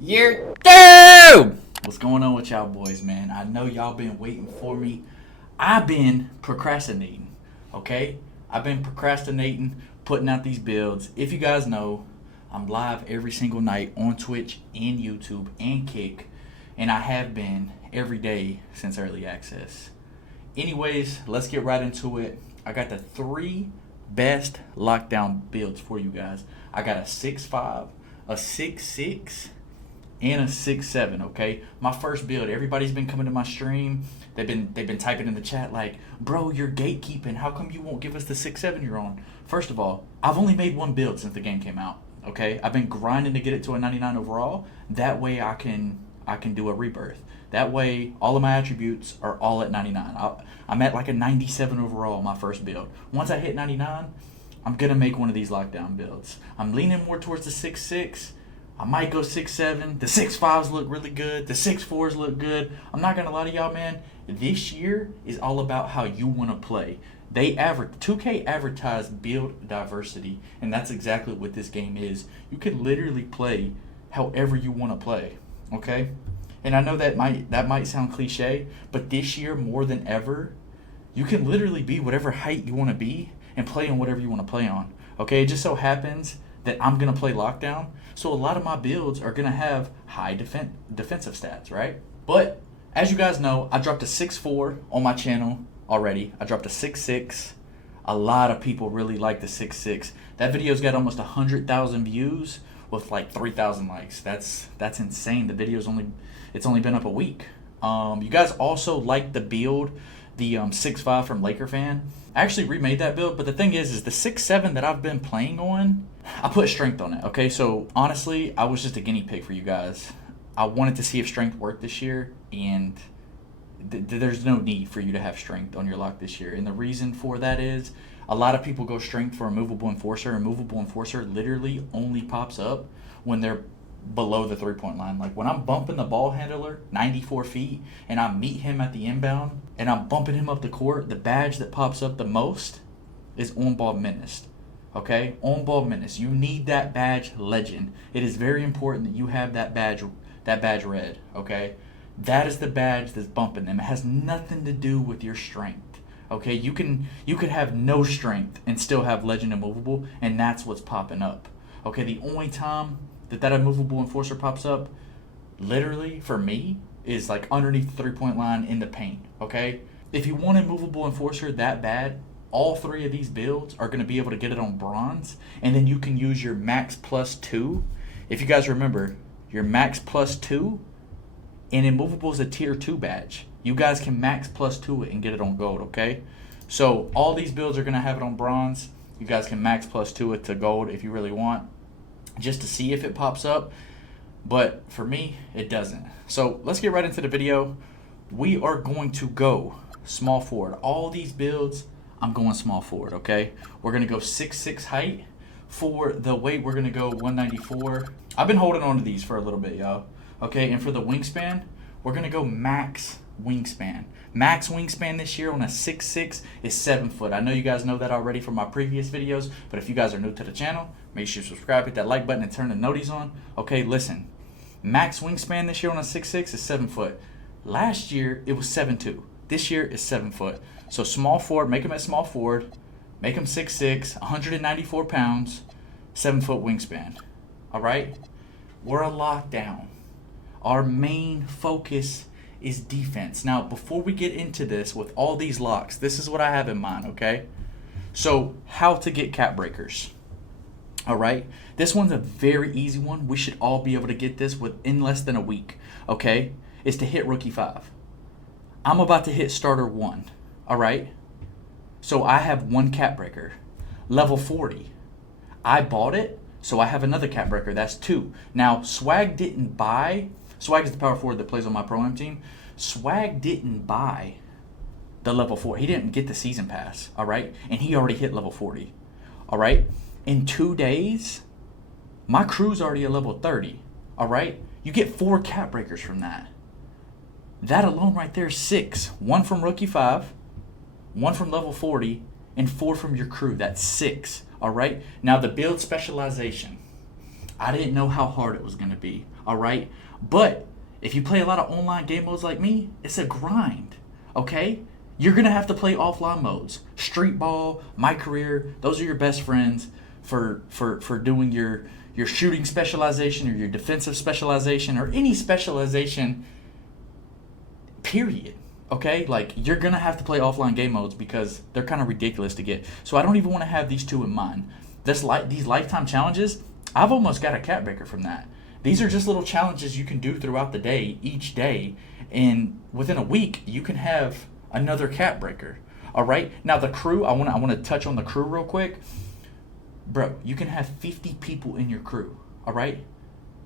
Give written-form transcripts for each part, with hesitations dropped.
Year two! What's going on with y'all boys, man? I know y'all been waiting for me. I've been procrastinating, okay? I've been procrastinating, putting out these builds. If you guys know, I'm live every single night on Twitch and YouTube and Kick, and I have been every day since early access. Anyways, let's get right into it. I got the three best lockdown builds for you guys. I got a 6'5", a 6'6", and a 6'7", okay? My first build, everybody's been coming to my stream. They've been typing in the chat like, bro, you're gatekeeping. How come you won't give us the 6'7" you're on? First of all, I've only made one build since the game came out, okay? I've been grinding to get it to a 99 overall. That way I can do a rebirth. That way all of my attributes are all at 99. I'm at like a 97 overall my first build. Once I hit 99, I'm going to make one of these lockdown builds. I'm leaning more towards the 6'6". I might go 6'7". The 6'5s look really good. The 6'4s look good. I'm not gonna lie to y'all, man. This year is all about how you want to play. 2K advertised build diversity, and that's exactly what this game is. You can literally play however you want to play. Okay? And I know that might sound cliche, but this year more than ever, you can literally be whatever height you want to be and play on whatever you want to play on. Okay? It just so happens that I'm going to play lockdown. So a lot of my builds are going to have high defensive stats, right? But as you guys know, I dropped a 6'4" on my channel already. I dropped a 6'6". A lot of people really like the 6'6". That video's got almost 100,000 views with like 3,000 likes. That's insane. The video's only been up a week. You guys also like the build, the 6'5" from Laker Fan. I actually remade that build, but the thing is the 6'7" that I've been playing on, I put strength on it, okay? So honestly, I was just a guinea pig for you guys. I wanted to see if strength worked this year, and there's no need for you to have strength on your lock this year. And the reason for that is a lot of people go strength for a movable enforcer. A movable enforcer literally only pops up when they're below the three-point line. Like when I'm bumping the ball handler 94 feet and I meet him at the inbound and I'm bumping him up the court, the badge that pops up the most is on-ball menace. Okay? On-ball menace. You need that badge legend. It is very important that you have that badge red. Okay? That is the badge that's bumping them. It has nothing to do with your strength. Okay? You could have no strength and still have legend immovable, and that's what's popping up. Okay? The only time that immovable enforcer pops up, literally for me, is like underneath the three-point line in the paint. Okay? If you want a movable enforcer that bad, all three of these builds are going to be able to get it on bronze, and then you can use your max +2. If you guys remember, your max +2 and immovable is a tier 2 badge. You guys can max +2 it and get it on gold, okay? So all these builds are going to have it on bronze. You guys can max +2 it to gold if you really want, just to see if it pops up. But for me, it doesn't. So let's get right into the video. We are going to go small forward. All these builds, I'm going small forward, okay? We're going to go 6'6" height. For the weight, we're going to go 194. I've been holding on to these for a little bit, y'all. Okay, and for the wingspan, we're going to go max wingspan. Max wingspan this year on a 6'6" is 7 foot. I know you guys know that already from my previous videos, but if you guys are new to the channel, make sure you subscribe, hit that like button, and turn the noties on. Okay, listen. Max wingspan this year on a 6'6" is 7 foot. Last year, it was 7'2". This year is 7 foot. So small forward, make him at small forward. Make him 6'6", 194 pounds, 7 foot wingspan. All right? We're a lockdown. Our main focus is defense. Now, before we get into this with all these locks, this is what I have in mind, okay? So, how to get cap breakers. All right? This one's a very easy one. We should all be able to get this within less than a week, okay? Is to hit rookie 5. I'm about to hit starter 1, all right? So I have one cap breaker, level 40. I bought it, so I have another cap breaker. That's 2. Now, Swag didn't buy. Swag is the power forward that plays on my Pro-Am team. Swag didn't buy the level 4. He didn't get the season pass, all right? And he already hit level 40, all right? In 2 days, my crew's already a level 30, all right? You get 4 cap breakers from that. That alone right there is 6. 1 from rookie 5, 1 from level 40, and 4 from your crew. That's 6, all right? Now, the build specialization. I didn't know how hard it was going to be, all right? But if you play a lot of online game modes like me, it's a grind, okay? You're going to have to play offline modes. Street Ball, My Career, those are your best friends for doing your shooting specialization or your defensive specialization or any specialization, period. Okay, like you're gonna have to play offline game modes because they're kind of ridiculous to get. So I don't even want to have these two in mind. These lifetime challenges, I've almost got a cat breaker from that. These are just little challenges you can do throughout the day, each day, and within a week you can have another cat breaker. All right. Now the crew, I want to touch on the crew real quick, bro. You can have 50 people in your crew. All right.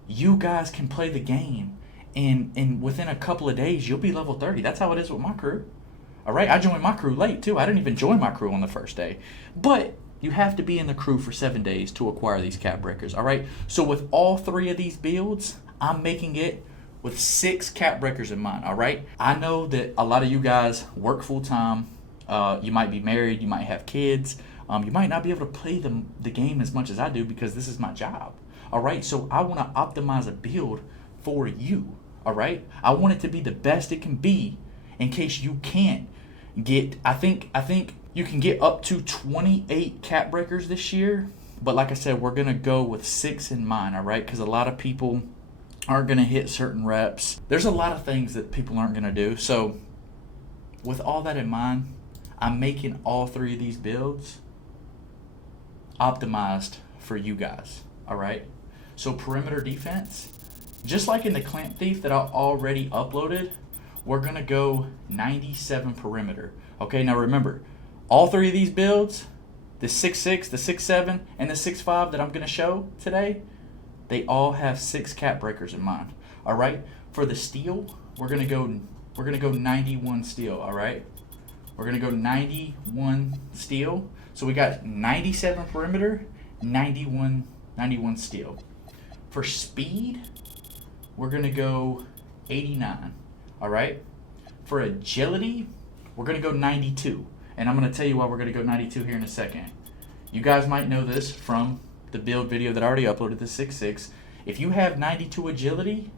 You guys can play the game. And within a couple of days, you'll be level 30. That's how it is with my crew. All right? I joined my crew late, too. I didn't even join my crew on the first day. But you have to be in the crew for 7 days to acquire these cat breakers. All right? So with all 3 of these builds, I'm making it with 6 cat breakers in mind. All right? I know that a lot of you guys work full-time. You might be married. You might have kids. You might not be able to play the game as much as I do because this is my job. All right? So I want to optimize a build for you. All right, I want it to be the best it can be in case you can't get. I think you can get up to 28 cat breakers this year, but like I said, we're gonna go with 6 in mind. All right, because a lot of people aren't gonna hit certain reps. There's a lot of things that people aren't gonna do. So with all that in mind, I'm making all 3 of these builds optimized for you guys. All right, so perimeter defense. Just like in the Clamp Thief that I already uploaded, we're going to go 97 perimeter. Okay, now remember, all 3 of these builds, the 6'6", the 6'7", and the 6'5" that I'm going to show today, they all have 6 cat breakers in mind. All right, for the steel, we're going to go 91 steel. All right, we're going to go 91 steel. So we got 97 perimeter, 91 steel. For speed, we're going to go 89, all right? For agility, we're going to go 92. And I'm going to tell you why we're going to go 92 here in a second. You guys might know this from the build video that I already uploaded, the 6'6". If you have 92 agility,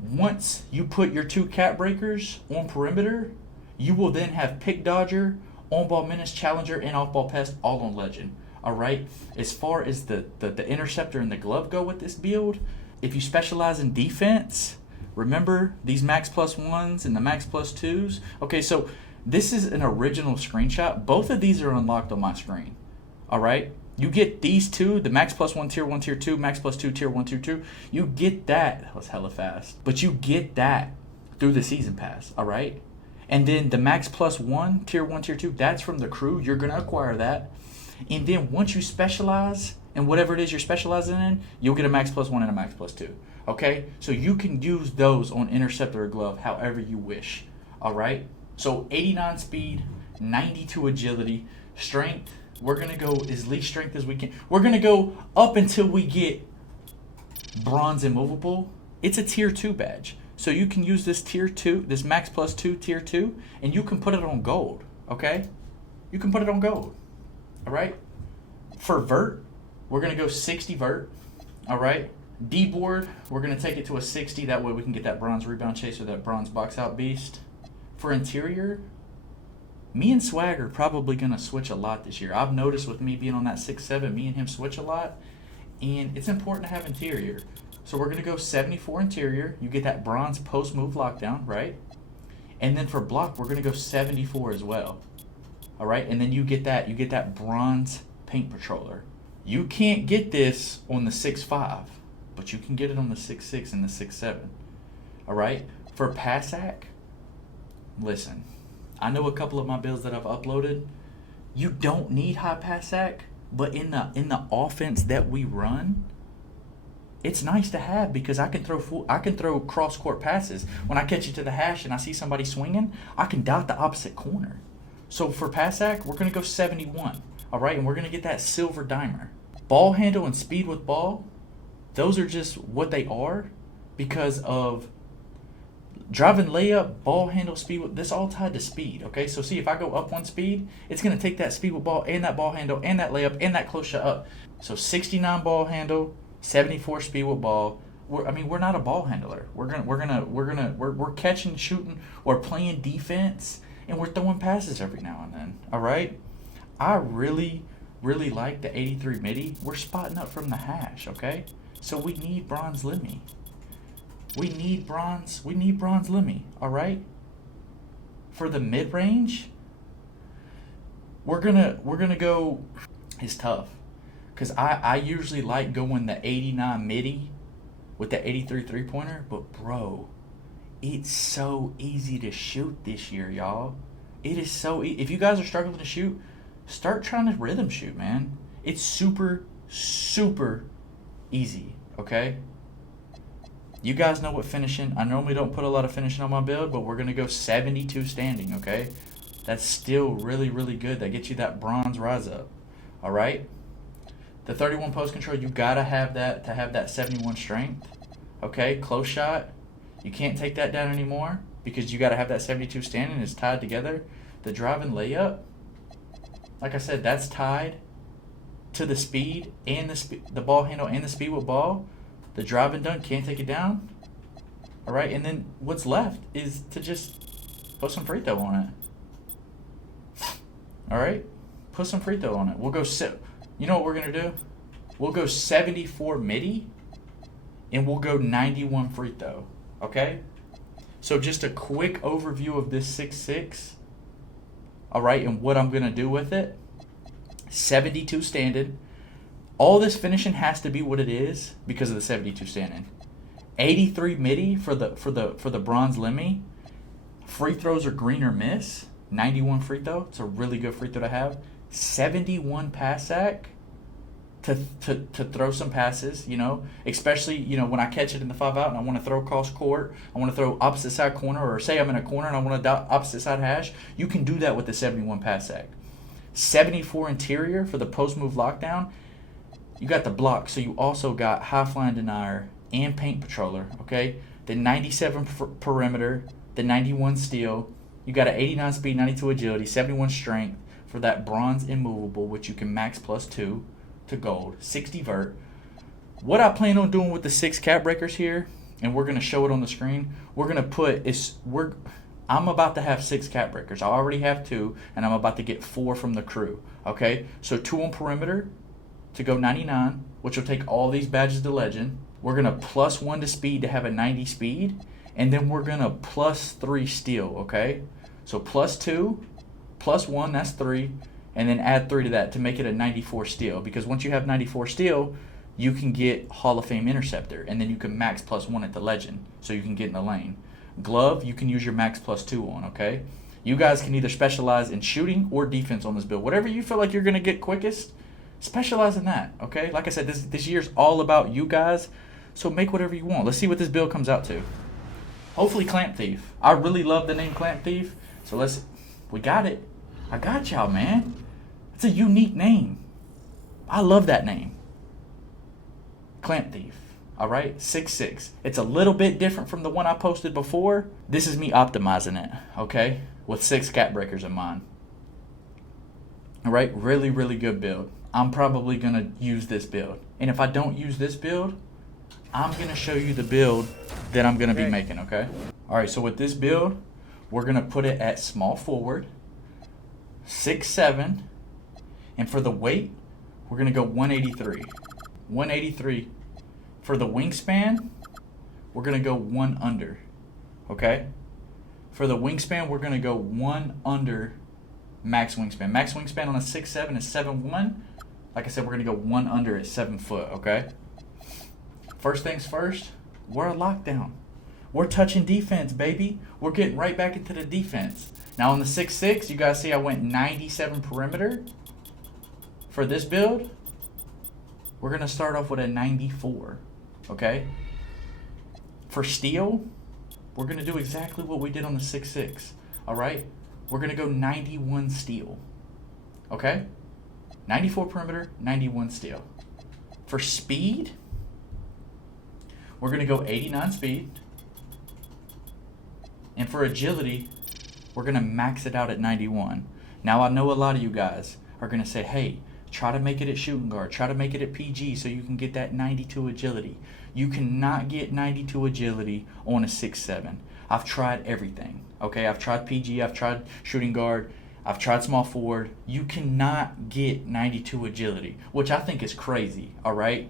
once you put your 2 cat breakers on perimeter, you will then have Pick Dodger, On-Ball Menace, Challenger, and Off-Ball Pest all on Legend, all right? As far as the Interceptor and the Glove go with this build, if you specialize in defense, remember these Max Plus 1s and the Max Plus 2s? Okay, so this is an original screenshot. Both of these are unlocked on my screen, all right? You get these 2, the Max Plus 1 Tier 1 Tier 2, Max Plus 2 Tier 1 Tier 2. You get that. That was hella fast. But you get that through the Season Pass, all right? And then the Max Plus 1 Tier 1 Tier 2, that's from the crew. You're going to acquire that. And then once you specialize in whatever it is you're specializing in, you'll get a Max Plus 1 and a Max Plus 2. Okay? So you can use those on Interceptor or Glove however you wish. All right? So 89 speed, 92 agility, strength. We're going to go as least strength as we can. We're going to go up until we get Bronze Immovable. It's a Tier 2 badge. So you can use this Tier 2, this Max Plus 2 Tier 2, and you can put it on gold. Okay? You can put it on gold. All right? For vert, we're going to go 60 vert, all right? D-board, we're going to take it to a 60. That way we can get that bronze rebound chase or that bronze box out beast. For interior, me and Swag are probably going to switch a lot this year. I've noticed with me being on that 6'7", me and him switch a lot. And it's important to have interior. So we're going to go 74 interior. You get that bronze post-move lockdown, right? And then for block, we're going to go 74 as well. All right? And then you get that bronze paint patroller. You can't get this on the 6'5", but you can get it on the 6'6" and the 6'7". All right? For Passac, listen, I know a couple of my builds that I've uploaded. You don't need high Passac, but in the offense that we run, it's nice to have because I can throw cross court passes. When I catch it to the hash and I see somebody swinging, I can dot the opposite corner. So for Passac, we're going to go 71. All right, and we're going to get that silver dimer. Ball handle and speed with ball, those are just what they are because of driving layup, ball handle, speed. This all tied to speed, okay? So see, if I go up 1 speed, it's going to take that speed with ball and that ball handle and that layup and that close shot up. So 69 ball handle, 74 speed with ball. We're not a ball handler. We're catching, shooting, or playing defense, and we're throwing passes every now and then. All right. I really like the 83 midi. We're spotting up from the hash. Okay. So we need bronze Lemmy. We need bronze Lemmy. All right. For the mid range, we're gonna go. It's tough, cause I usually like going the 89 midi with the 83 3-pointer, but bro, it's so easy to shoot this year, y'all. It is so if you guys are struggling to shoot, start trying to rhythm shoot, man. It's super easy. Okay. You guys know what finishing. I normally don't put a lot of finishing on my build, but we're gonna go 72 standing. Okay. That's still really good. That gets you that bronze rise up. All right. The 31 post control, you gotta have that to have that 71 strength. Okay. Close shot, you can't take that down anymore because you gotta have that 72 standing. It's tied together. The driving layup, like I said, that's tied to the speed and the ball handle and the speed with ball. The driving dunk can't take it down. All right, and then what's left is to just put some free throw on it. All right, put some free throw on it. We'll go. You know what we're gonna do? We'll go 74 midi, and we'll go 91 free throw. Okay. So just a quick overview of this 6'6". All right, and what I'm gonna do with it. 72 standing. All this finishing has to be what it is because of the 72 standing. 83 midi for the bronze Lemmy. Free throws are green or miss. 91 free throw. It's a really good free throw to have. 71 pass sack to throw some passes, you know, especially, you know, when I catch it in the 5 out and I want to throw cross court, I want to throw opposite side corner, or say I'm in a corner and I want to opposite side hash, you can do that with the 71 pass sack. 74 interior for the post move lockdown. You got the block, so you also got high flying denier and paint patroller, okay? The 97 perimeter, the 91 steal. You got an 89 speed, 92 agility, 71 strength for that bronze immovable, which you can max +2 to gold, 60 vert. What I plan on doing with the 6 cap breakers here, and we're going to show it on the screen, we're going to put, I'm about to have 6 cap breakers. I already have 2, and I'm about to get 4 from the crew, okay? So 2 on perimeter to go 99, which will take all these badges to legend. We're going to +1 to speed to have a 90 speed, and then we're going to +3 steal, okay? So +2, +1, that's 3, and then add 3 to that to make it a 94 steal, because once you have 94 steal, you can get Hall of Fame interceptor, and then you can max +1 at the legend, so you can get in the lane. Glove, you can use your max +2 on, okay? You guys can either specialize in shooting or defense on this build. Whatever you feel like you're going to get quickest, specialize in that, okay? Like I said, this year's all about you guys, so make whatever you want. Let's see what this build comes out to. Hopefully Clamp Thief. I really love the name Clamp Thief, so we got it. I got y'all, man. It's a unique name. I love that name. Clamp Thief. All right, 6'6". It's a little bit different from the one I posted before. This is me optimizing it, okay, with 6 cap breakers in mind. All right, really good build. I'm probably going to use this build. And if I don't use this build, I'm going to show you the build that I'm going to be making, okay? All right, so with this build, we're going to put it at small forward, 6'7", and for the weight, we're going to go 183. 183. For the wingspan, we're going to go 1 under, okay? For the wingspan, we're going to go 1 under max wingspan. Max wingspan on a 6'7" is 7'1". Like I said, we're going to go 1 under at 7 foot, okay? First things first, we're a lockdown. We're touching defense, baby. We're getting right back into the defense. Now on the 6'6", you guys see I went 97 perimeter. For this build, we're going to start off with a 94, okay? For steal, we're going to do exactly what we did on the 6'6", all right? We're going to go 91 steal, okay? 94 perimeter, 91 steal. For speed, we're going to go 89 speed. And for agility, we're going to max it out at 91. Now, I know a lot of you guys are going to say, hey, Try to make it at shooting guard. Try to make it at PG so you can get that 92 agility. You cannot get 92 agility on a 6'7". I've tried everything. Okay, I've tried PG, I've tried shooting guard, I've tried small forward. You cannot get 92 agility, which I think is crazy, all right?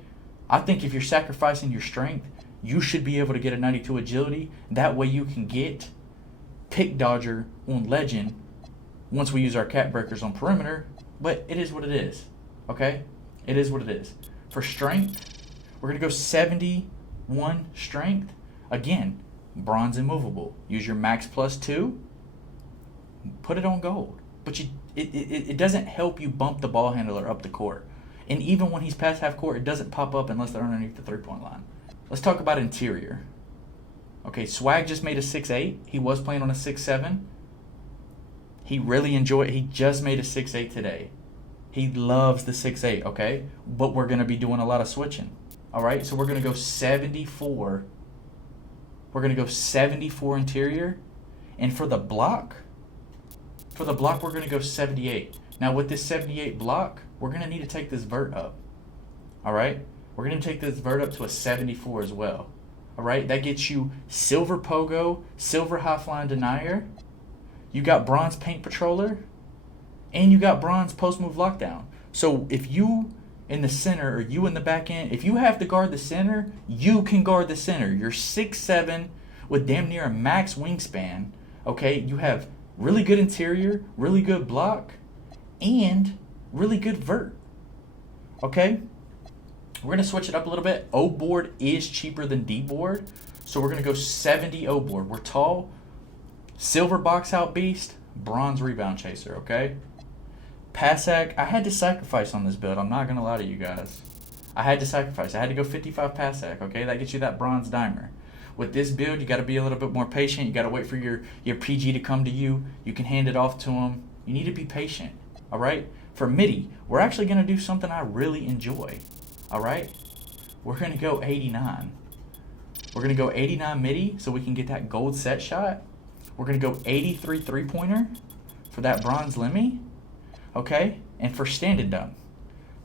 I think if you're sacrificing your strength, you should be able to get a 92 agility. That way you can get pick dodger on legend once we use our cap breakers on perimeter. But it is what it is, okay? It is what it is. For strength, we're going to go 71 strength. Again, bronze immovable. Use your max +2. Put it on gold. But it doesn't help you bump the ball handler up the court. And even when he's past half court, it doesn't pop up unless they're underneath the three-point line. Let's talk about interior. Okay, Swag just made a 6'8". He was playing on a 6'7". He really enjoyed it. He just made a 6'8" today. He loves the 6'8", okay? But we're going to be doing a lot of switching. All right, so we're going to go 74. We're going to go 74 interior. And for the block, we're going to go 78. Now, with this 78 block, we're going to need to take this vert up. All right? We're going to take this vert up to a 74 as well. All right? That gets you silver pogo, silver high flying denier. You got bronze paint patroller. And you got bronze post move lockdown. So if you in the center or you in the back end, if you have to guard the center, you can guard the center. You're 6'7" with damn near a max wingspan. Okay? You have really good interior, really good block, and really good vert. Okay? We're going to switch it up a little bit. O board is cheaper than D board. So we're going to go 70 O board. We're tall, silver box out beast, bronze rebound chaser, okay? Passac, I had to sacrifice on this build. I'm not going to lie to you guys. I had to sacrifice. I had to go 55 Passac, okay? That gets you that bronze dimer. With this build, you got to be a little bit more patient. You got to wait for your PG to come to you. You can hand it off to him. You need to be patient, all right? For midi, we're actually going to do something I really enjoy, all right? We're going to go 89. We're going to go 89 midi so we can get that gold set shot. We're going to go 83 three-pointer for that bronze Lemmy, okay? And for standing dunk,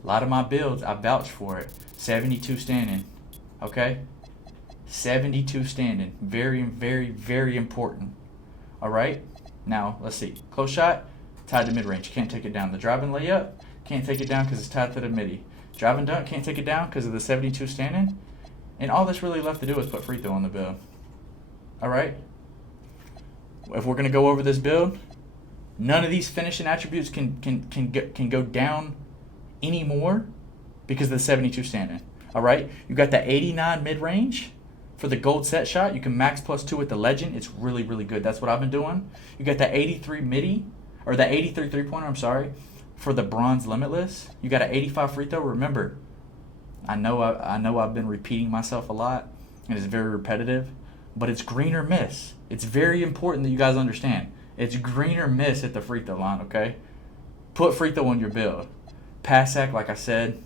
a lot of my builds, I vouch for it. 72 standing, okay? 72 standing. Very, very, very important. All right? Now, let's see. Close shot, tied to mid-range. Can't take it down. The driving layup, can't take it down because it's tied to the midi. Driving dunk, can't take it down because of the 72 standing. And all that's really left to do is put free throw on the build. All right? If we're going to go over this build, none of these finishing attributes can go down anymore because of the 72 standing. All right? You got the 89 mid-range. For the gold set shot, you can max +2 with the legend. It's really, really good. That's what I've been doing. You got the 83 midi, or the 83 three-pointer, I'm sorry, for the bronze limitless. You got an 85 free throw. Remember, I know I've been repeating myself a lot, and it's very repetitive, but it's green or miss. It's very important that you guys understand. It's green or miss at the free throw line, okay? Put free throw on your build. Passac, like I said,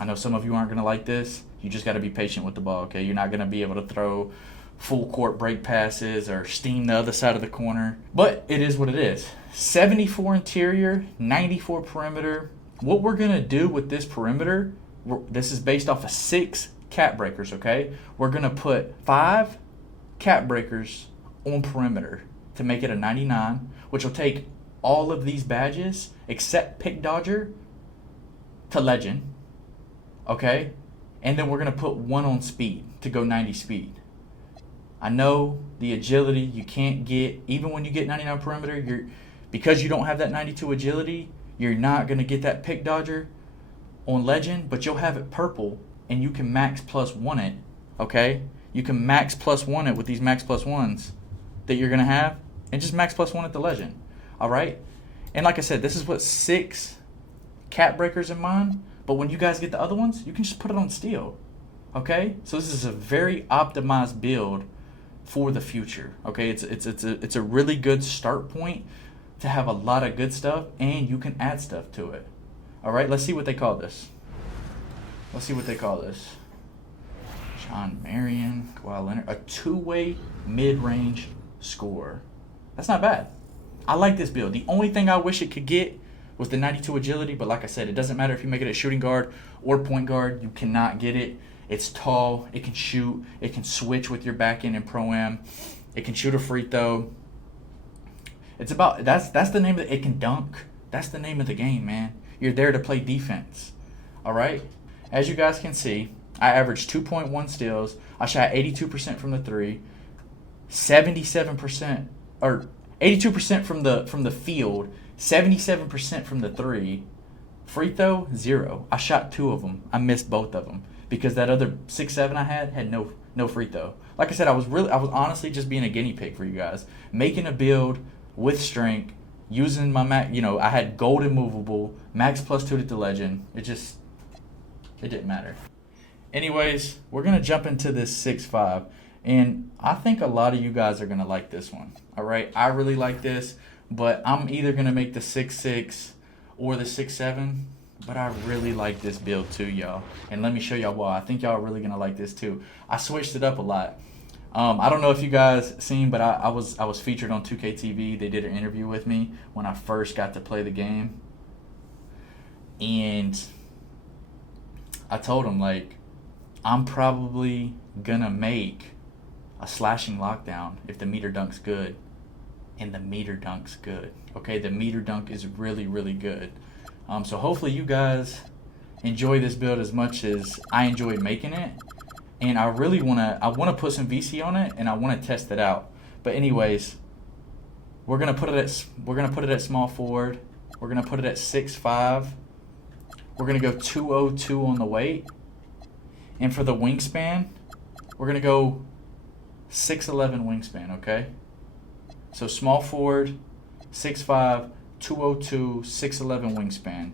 I know some of you aren't going to like this. You just got to be patient with the ball, okay? You're not going to be able to throw full court break passes or steam the other side of the corner. But it is what it is. 74 interior, 94 perimeter. What we're going to do with this perimeter, this is based off of 6 cap breakers, okay? We're going to put 5 cap breakers on perimeter to make it a 99, which will take all of these badges except Pick Dodger to legend, okay? And then we're going to put 1 on speed to go 90 speed. I know the agility you can't get, even when you get 99 perimeter, because you don't have that 92 agility, you're not going to get that Pick Dodger on legend, but you'll have it purple and you can max +1 it, okay? You can max +1 it with these max +1s that you're going to have, and just max +1 at the legend, all right? And like I said, this is what 6 cap breakers in mind. But when you guys get the other ones, you can just put it on steel, okay? So this is a very optimized build for the future, okay? It's a really good start point to have a lot of good stuff, and you can add stuff to it. All right, let's see what they call this. John Marion, Kawhi Leonard, a 2-way mid-range scorer. That's not bad. I like this build. The only thing I wish it could get with the 92 agility, but like I said, it doesn't matter if you make it at shooting guard or point guard. You cannot get it. It's tall. It can shoot. It can switch with your back end and pro-am. It can shoot a free throw. It's about that's the name of it. It can dunk. That's the name of the game, man. You're there to play defense. All right? As you guys can see, I averaged 2.1 steals. I shot 82% from the three, 77% or 82% from the field, 77% from the three. Free throw, 0. I shot 2 of them. I missed both of them because that other 6-7 I had no free throw. Like I said, I was honestly just being a guinea pig for you guys, making a build with strength, using my max. I had gold immovable, max +2 to the legend. It didn't matter. Anyways, we're gonna jump into this 6'5", and I think a lot of you guys are gonna like this one. All right, I really like this, but I'm either gonna make the 6'6" or the 6'7", but I really like this build too, y'all. And let me show y'all why. I think y'all are really gonna like this too. I switched it up a lot. I don't know if you guys seen, but I was featured on 2K TV. They did an interview with me when I first got to play the game, and I told them, like, I'm probably gonna make a slashing lockdown if the meter dunk's good, and the meter dunk's good. Okay, the meter dunk is really, really good. So hopefully you guys enjoy this build as much as I enjoyed making it. And I really wanna put some VC on it, and I wanna test it out. But anyways, we're gonna put it at small forward. We're gonna put it at 6'5". We're gonna go 202 on the weight, and for the wingspan, we're gonna go 6'11" wingspan. Okay, so small forward, 6'5", 202, 6'11" wingspan.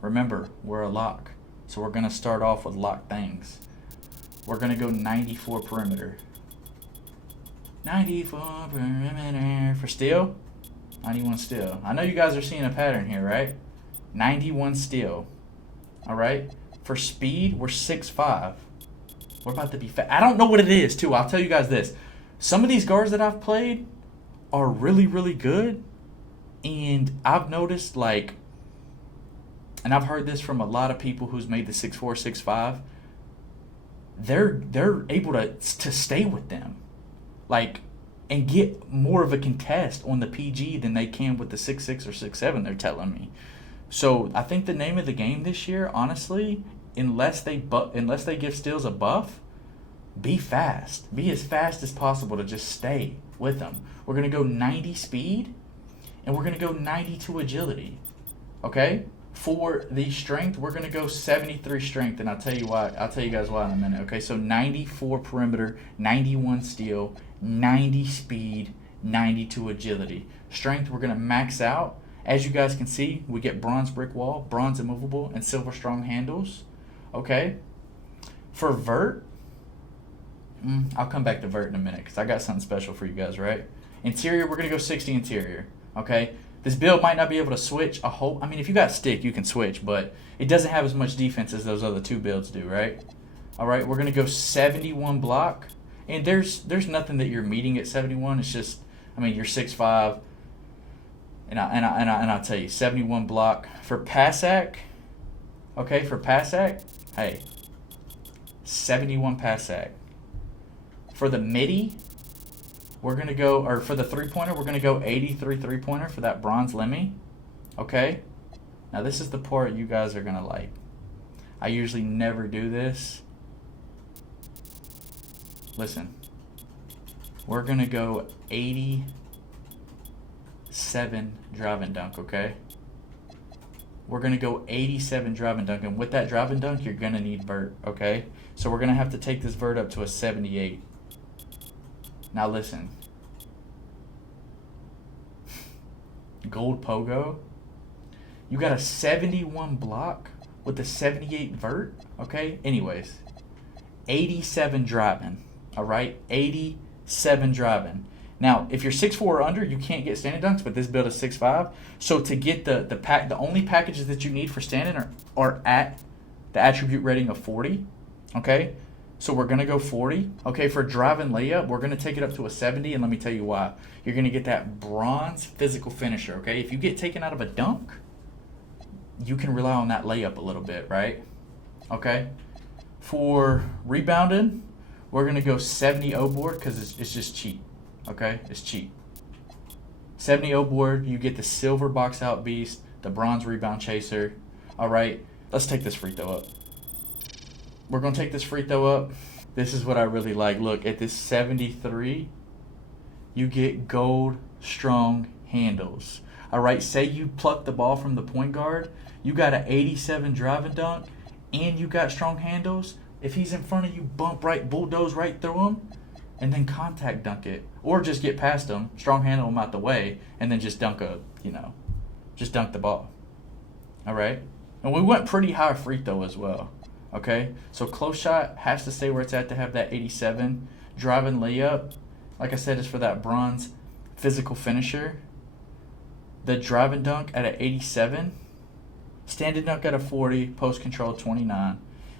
Remember, we're a lock, so we're gonna start off with lock things. We're going to go 94 perimeter. 94 perimeter. For steal, 91 steal. I know you guys are seeing a pattern here, right? 91 steal. All right? For speed, we're 6'5". We're about to be fast. I don't know what it is, too. I'll tell you guys this. Some of these guards that I've played are really, really good. And I've noticed, like, and I've heard this from a lot of people who's made the 6'4", 6'5", they're able to stay with them, like, and get more of a contest on the PG than they can with the 6'6" or 6'7". They're telling me. So I think the name of the game this year, honestly, unless they give steals a buff, be fast, be as fast as possible to just stay with them. We're gonna go 90 speed, and we're gonna go 92 agility. Okay. For the strength, we're going to go 73 strength, and I'll tell you why. I'll tell you guys why in a minute. Okay, so 94 perimeter, 91 steal, 90 speed, 92 agility. Strength, we're going to max out. As you guys can see, we get bronze brick wall, bronze immovable, and silver strong handles. Okay, for vert, I'll come back to vert in a minute because I got something special for you guys, right? Interior, we're going to go 60 interior. Okay. This build might not be able to switch a whole. I mean, if you got stick, you can switch, but it doesn't have as much defense as those other two builds do, right? All right, we're gonna go 71 block, and there's nothing that you're meeting at 71. It's just, I mean, you're 6'5", and I'll tell you, 71 block for Passac. Okay, for Passac, hey, 71 Passac. For the midi, we're going to go, or for the three-pointer, we're going to go 83 three-pointer for that bronze Lemmy. Okay? Now, this is the part you guys are going to like. I usually never do this. Listen. We're going to go 87 drive and dunk, okay? We're going to go 87 drive and dunk. And with that drive and dunk, you're going to need vert, okay? So we're going to have to take this vert up to a 78. Now listen, gold pogo, you got a 71 block with a 78 vert, okay? Anyways, 87 driving, all right? 87 driving. Now, if you're 6'4" or under, you can't get standing dunks, but this build is 6'5". So to get the only packages that you need for standing are at the attribute rating of 40, okay? So we're going to go 40. Okay, for drive and layup, we're going to take it up to a 70, and let me tell you why. You're going to get that bronze physical finisher, okay? If you get taken out of a dunk, you can rely on that layup a little bit, right? Okay. For rebounding, we're going to go 70 O board because it's just cheap. Okay? It's cheap. 70 O board, you get the silver box out beast, the bronze rebound chaser. All right, let's take this free throw up. We're going to take this free throw up. This is what I really like. Look, at this 73, you get gold strong handles. All right, say you pluck the ball from the point guard, you got an 87 drive and dunk, and you got strong handles. If he's in front of you, bulldoze right through him, and then contact dunk it. Or just get past him, strong handle him out the way, and then just dunk just dunk the ball. All right? And we went pretty high free throw as well. Okay? So close shot has to stay where it's at to have that 87. Driving layup, like I said, is for that bronze physical finisher. The drive and dunk at an 87. Standing dunk at a 40, post control 29.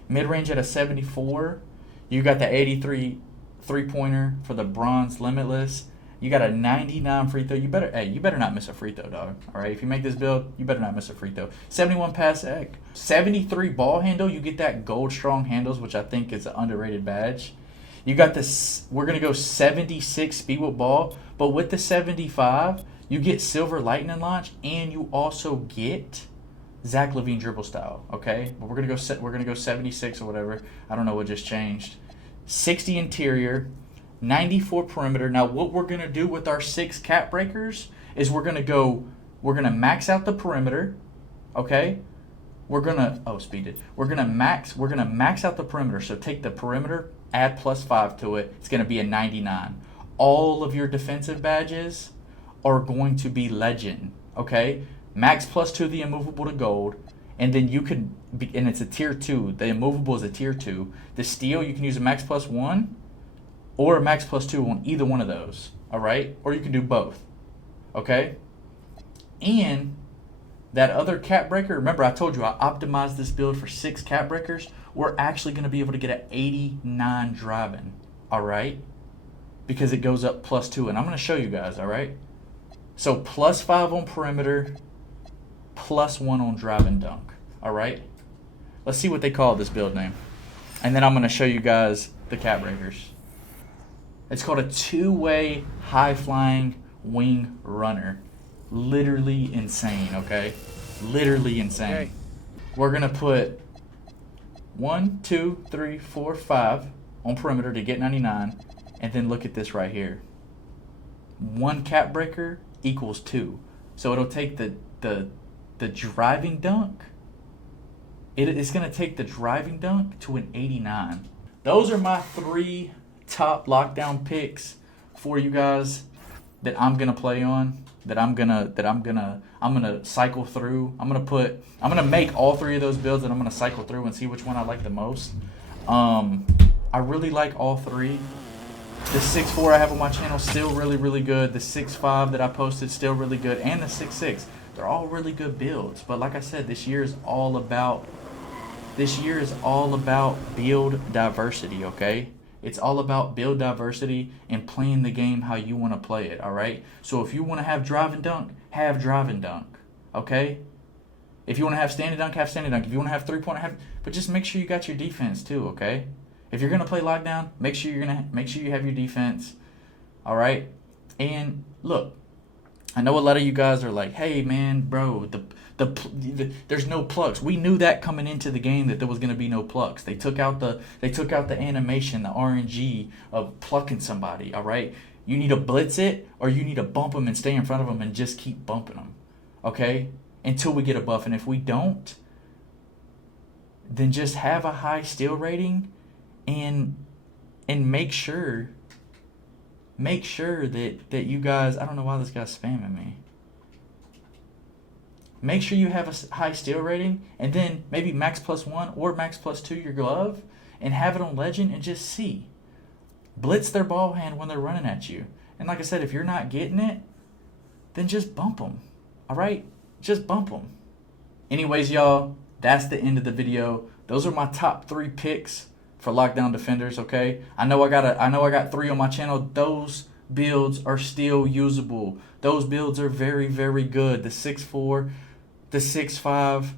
Mid-range at a 74. You got the 83 three-pointer for the bronze limitless. You got a 99 free throw. You better not miss a free throw, dog. All right, if you make this build, you better not miss a free throw. 71 pass egg. 73 ball handle. You get that gold strong handles, which I think is an underrated badge. You got this. We're gonna go 76 speed with ball, but with the 75, you get silver lightning launch, and you also get Zach LaVine dribble style, okay? But we're gonna go 76 or whatever. I don't know what just changed. 60 interior, 94 perimeter. Now what we're gonna do with our 6 cap breakers is we're gonna max out the perimeter, okay? We're gonna max out the perimeter. So take the perimeter, add +5 to it. It's gonna be a 99. All of your defensive badges are going to be legend, okay? Max +2 the immovable to gold, and then you could be, and it's a tier 2. The immovable is a tier 2. The steel, you can use a max +1 or a max +2 on either one of those, all right? Or you can do both, okay? And that other cap breaker, remember I told you I optimized this build for 6 cap breakers. We're actually going to be able to get an 89 driving, all right? Because it goes up +2, and I'm going to show you guys, all right? So +5 on perimeter, +1 on drive and dunk. All right. Let's see what they call this build name, and then I'm going to show you guys the cap breakers. It's called a 2-way high flying wing runner. Literally insane. Okay. Literally insane. Okay. We're going to put 1, 2, 3, 4, 5 on perimeter to get 99, and then look at this right here. 1 cap breaker equals 2. So it'll take the driving dunk. It's going to take the driving dunk to an 89. Those are my 3 top lockdown picks for you guys that I'm going to play on, that I'm going to cycle through. I'm going to make all 3 of those builds, and I'm going to cycle through and see which one I like the most. I really like all 3. The 6'4" I have on my channel still really, really good. The 6'5" that I posted still really good, and the 6'6". They're all really good builds. But like I said, this year is all about build diversity, okay? It's all about build diversity and playing the game how you want to play it, all right? So if you want to have drive and dunk, have drive and dunk, okay? If you want to have standing dunk, have standing dunk. If you want to have three-pointer, but just make sure you got your defense too, okay? If you're gonna play lockdown, make sure you have your defense, all right? And look, I know a lot of you guys are like, "Hey, man, bro, there's no plucks." We knew that coming into the game that there was gonna be no plucks. They took out the animation, the RNG of plucking somebody, all right? You need to blitz it, or you need to bump them and stay in front of them and just keep bumping them, okay? Until we get a buff, and if we don't, then just have a high steal rating. And make sure that you guys, I don't know why this guy's spamming me. Make sure you have a high steal rating, and then maybe max +1 or max +2 your glove, and have it on legend, and just see. Blitz their ball hand when they're running at you. And like I said, if you're not getting it, then just bump them. All right? Just bump them. Anyways, y'all, that's the end of the video. Those are my top 3 picks for lockdown defenders, okay? I know I got 3 on my channel. Those builds are still usable. Those builds are very, very good. The 6'4", the 6'5",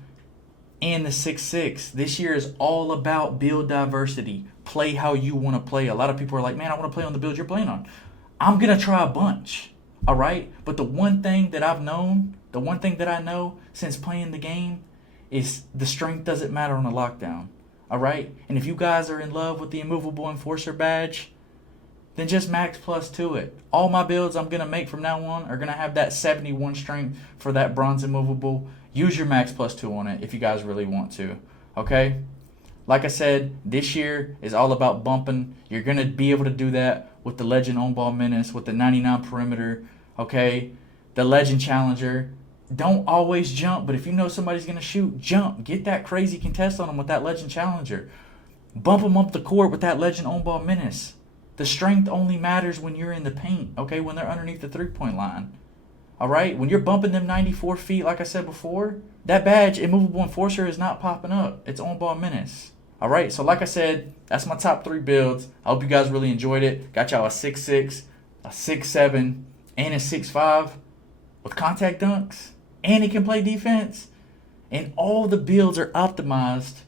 and the 6'6". This year is all about build diversity. Play how you want to play. A lot of people are like, man, I want to play on the build you're playing on. I'm going to try a bunch. All right? But the one thing that I've known, the one thing that I know since playing the game is the strength doesn't matter on a lockdown. All right? And if you guys are in love with the Immovable Enforcer badge, then just max plus to it. All my builds I'm going to make from now on are going to have that 71 strength for that bronze immovable. Use your max plus 2 on it if you guys really want to. Okay? Like I said, this year is all about bumping. You're going to be able to do that with the Legend On-Ball Menace, with the 99 Perimeter, okay? The Legend Challenger. Don't always jump, but if you know somebody's going to shoot, jump. Get that crazy contest on them with that Legend Challenger. Bump them up the court with that Legend On-Ball Menace. The strength only matters when you're in the paint, okay? When they're underneath the three-point line. All right? When you're bumping them 94 feet, like I said before, that badge, Immovable Enforcer, is not popping up. It's On-Ball Menace. All right? So like I said, that's my top 3 builds. I hope you guys really enjoyed it. Got y'all a 6'6", a 6'7", and a 6'5", with contact dunks. And he can play defense. And all the builds are optimized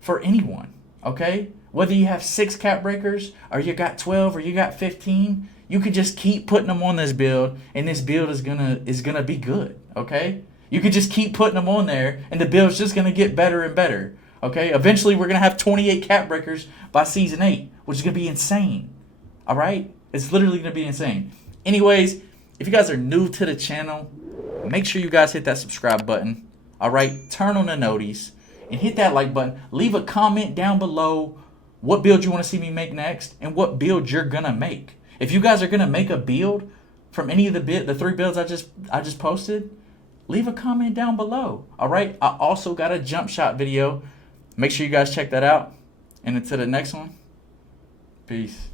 for anyone, okay? Whether you have 6 cap breakers, or you got 12, or you got 15, you could just keep putting them on this build, and this build is gonna be good, okay? You could just keep putting them on there, and the build's just gonna get better and better, okay? Eventually, we're gonna have 28 cap breakers by season 8, which is gonna be insane, all right? It's literally gonna be insane. Anyways, if you guys are new to the channel, make sure you guys hit that subscribe button, all right? Turn on the noties, and hit that like button. Leave a comment down below what build you want to see me make next, and what build you're gonna make. If you guys are gonna make a build from any of the 3 builds I just posted, leave a comment down below. All right. I also got a jump shot video. Make sure you guys check that out. And until the next one, peace.